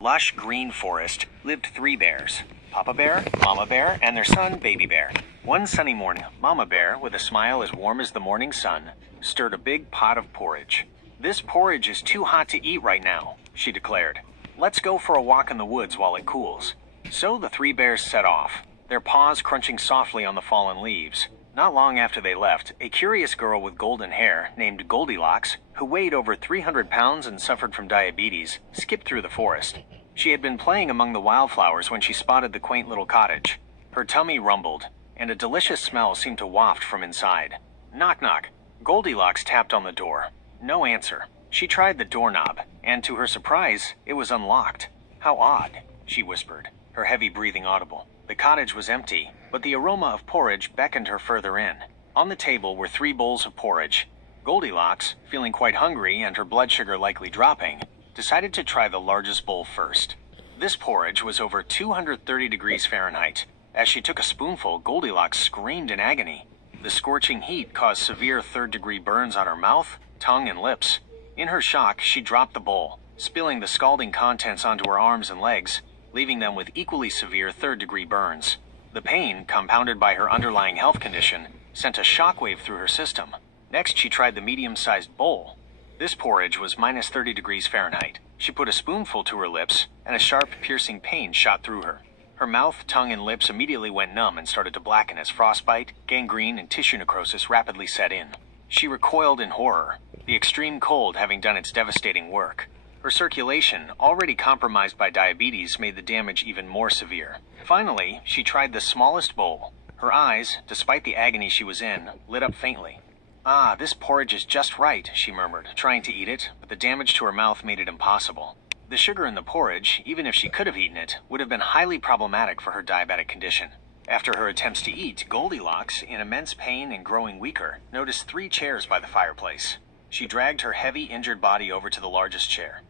Lush green forest lived three bears, Papa Bear, Mama Bear, and their son, Baby Bear. One sunny morning, Mama Bear, with a smile as warm as the morning sun, stirred a big pot of porridge. "This porridge is too hot to eat right now," she declared. "Let's go for a walk in the woods while it cools." So the three bears set off, their paws crunching softly on the fallen leaves. Not long after they left, a curious girl with golden hair, named Goldilocks, who weighed over 300 pounds and suffered from diabetes, skipped through the forest. She had been playing among the wildflowers when she spotted the quaint little cottage. Her tummy rumbled, and a delicious smell seemed to waft from inside. Knock, knock. Goldilocks tapped on the door. No answer. She tried the doorknob, and to her surprise, it was unlocked. "How odd," she whispered, her heavy breathing audible. The cottage was empty, but the aroma of porridge beckoned her further in. On the table were 3 bowls of porridge. Goldilocks, feeling quite hungry and her blood sugar likely dropping, decided to try the largest bowl first. This porridge was over 230 degrees Fahrenheit. As she took a spoonful, Goldilocks screamed in agony. The scorching heat caused severe third-degree burns on her mouth, tongue, and lips. In her shock, she dropped the bowl, spilling the scalding contents onto her arms and legs, leaving them with equally severe third-degree burns. The pain, compounded by her underlying health condition, sent a shockwave through her system. Next, she tried the medium-sized bowl. This porridge was minus 30 degrees Fahrenheit. She put a spoonful to her lips, and a sharp, piercing pain shot through her. Her mouth, tongue, and lips immediately went numb and started to blacken as frostbite, gangrene, and tissue necrosis rapidly set in. She recoiled in horror, the extreme cold having done its devastating work. Her circulation, already compromised by diabetes, made the damage even more severe. Finally, she tried the smallest bowl. Her eyes, despite the agony she was in, lit up faintly. "Ah, this porridge is just right," she murmured, trying to eat it, but the damage to her mouth made it impossible. The sugar in the porridge, even if she could have eaten it, would have been highly problematic for her diabetic condition. After her attempts to eat, Goldilocks, in immense pain and growing weaker, noticed 3 chairs by the fireplace. She dragged her heavy, injured body over to the largest chair.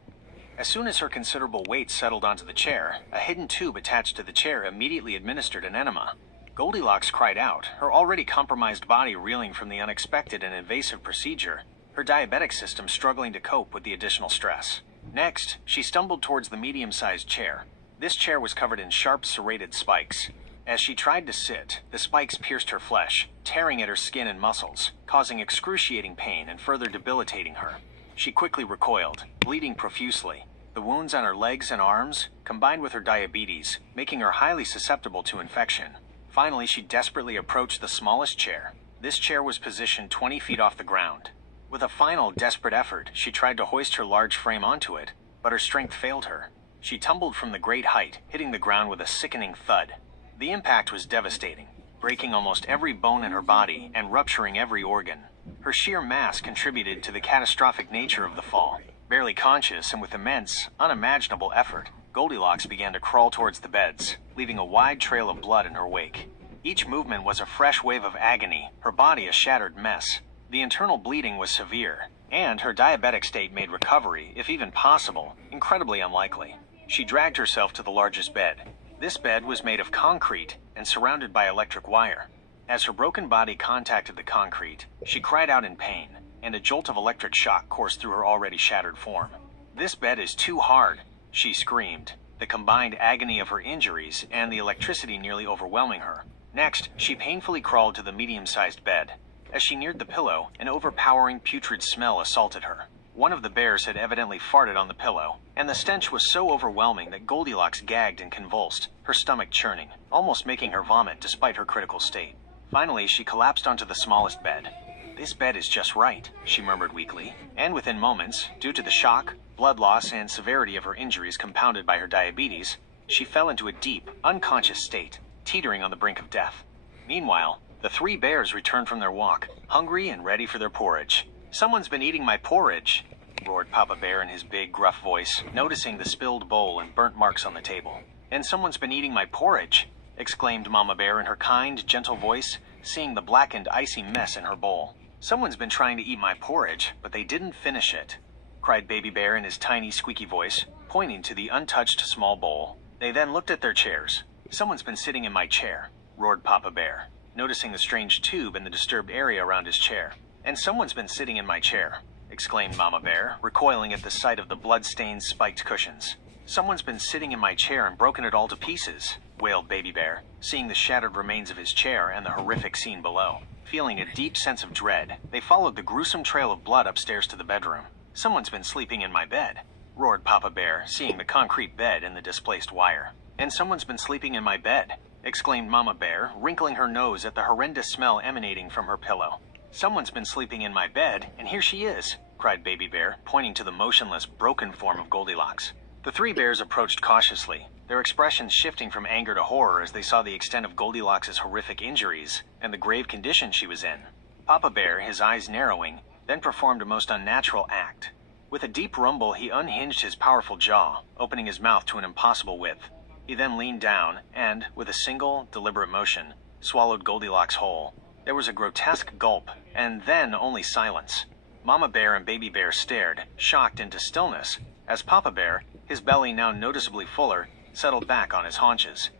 As soon as her considerable weight settled onto the chair, a hidden tube attached to the chair immediately administered an enema. Goldilocks cried out, her already compromised body reeling from the unexpected and invasive procedure, her diabetic system struggling to cope with the additional stress. Next, she stumbled towards the medium-sized chair. This chair was covered in sharp, serrated spikes. As she tried to sit, the spikes pierced her flesh, tearing at her skin and muscles, causing excruciating pain and further debilitating her. She quickly recoiled, bleeding profusely. The wounds on her legs and arms, combined with her diabetes, making her highly susceptible to infection. Finally, she desperately approached the smallest chair. This chair was positioned 20 feet off the ground. With a final, desperate effort, she tried to hoist her large frame onto it, but her strength failed her. She tumbled from the great height, hitting the ground with a sickening thud. The impact was devastating, breaking almost every bone in her body and rupturing every organ. Her sheer mass contributed to the catastrophic nature of the fall. Barely conscious and with immense, unimaginable effort, Goldilocks began to crawl towards the beds, leaving a wide trail of blood in her wake. Each movement was a fresh wave of agony, her body a shattered mess. The internal bleeding was severe, and her diabetic state made recovery, if even possible, incredibly unlikely. She dragged herself to the largest bed. This bed was made of concrete and surrounded by electric wire. As her broken body contacted the concrete, she cried out in pain, and a jolt of electric shock coursed through her already shattered form. "This bed is too hard," she screamed, the combined agony of her injuries and the electricity nearly overwhelming her. Next, she painfully crawled to the medium-sized bed. As she neared the pillow, an overpowering putrid smell assaulted her. One of the bears had evidently farted on the pillow, and the stench was so overwhelming that Goldilocks gagged and convulsed, her stomach churning, almost making her vomit despite her critical state. Finally, she collapsed onto the smallest bed. "This bed is just right," she murmured weakly, and within moments, due to the shock, blood loss, and severity of her injuries compounded by her diabetes, she fell into a deep, unconscious state, teetering on the brink of death. Meanwhile, the 3 bears returned from their walk, hungry and ready for their porridge. "Someone's been eating my porridge," roared Papa Bear in his big, gruff voice, noticing the spilled bowl and burnt marks on the table. "And someone's been eating my porridge," exclaimed Mama Bear in her kind, gentle voice, seeing the blackened, icy mess in her bowl. "Someone's been trying to eat my porridge, but they didn't finish it," cried Baby Bear in his tiny, squeaky voice, pointing to the untouched small bowl. They then looked at their chairs. "Someone's been sitting in my chair," roared Papa Bear, noticing the strange tube in the disturbed area around his chair. "And someone's been sitting in my chair," exclaimed Mama Bear, recoiling at the sight of the blood-stained, spiked cushions. Someone's been sitting in my chair and broken it all to pieces, wailed Baby Bear, seeing the shattered remains of his chair and the horrific scene below. Feeling a deep sense of dread, they followed the gruesome trail of blood upstairs to the bedroom. Someone's been sleeping in my bed, roared Papa Bear, seeing the concrete bed and the displaced wire. And someone's been sleeping in my bed, exclaimed Mama Bear, wrinkling her nose at the horrendous smell emanating from her pillow. Someone's been sleeping in my bed, and here she is, cried Baby Bear, pointing to the motionless, broken form of Goldilocks. The three bears approached cautiously, their expressions shifting from anger to horror as they saw the extent of Goldilocks' horrific injuries and the grave condition she was in. Papa Bear, his eyes narrowing, then performed a most unnatural act. With a deep rumble, he unhinged his powerful jaw, opening his mouth to an impossible width. He then leaned down and, with a single, deliberate motion, swallowed Goldilocks whole. There was a grotesque gulp, and then only silence. Mama Bear and Baby Bear stared, shocked into stillness, as Papa Bear, his belly now noticeably fuller, settled back on his haunches.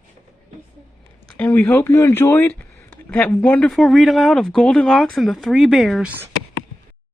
And we hope you enjoyed that wonderful read aloud of Goldilocks and the Three Bears.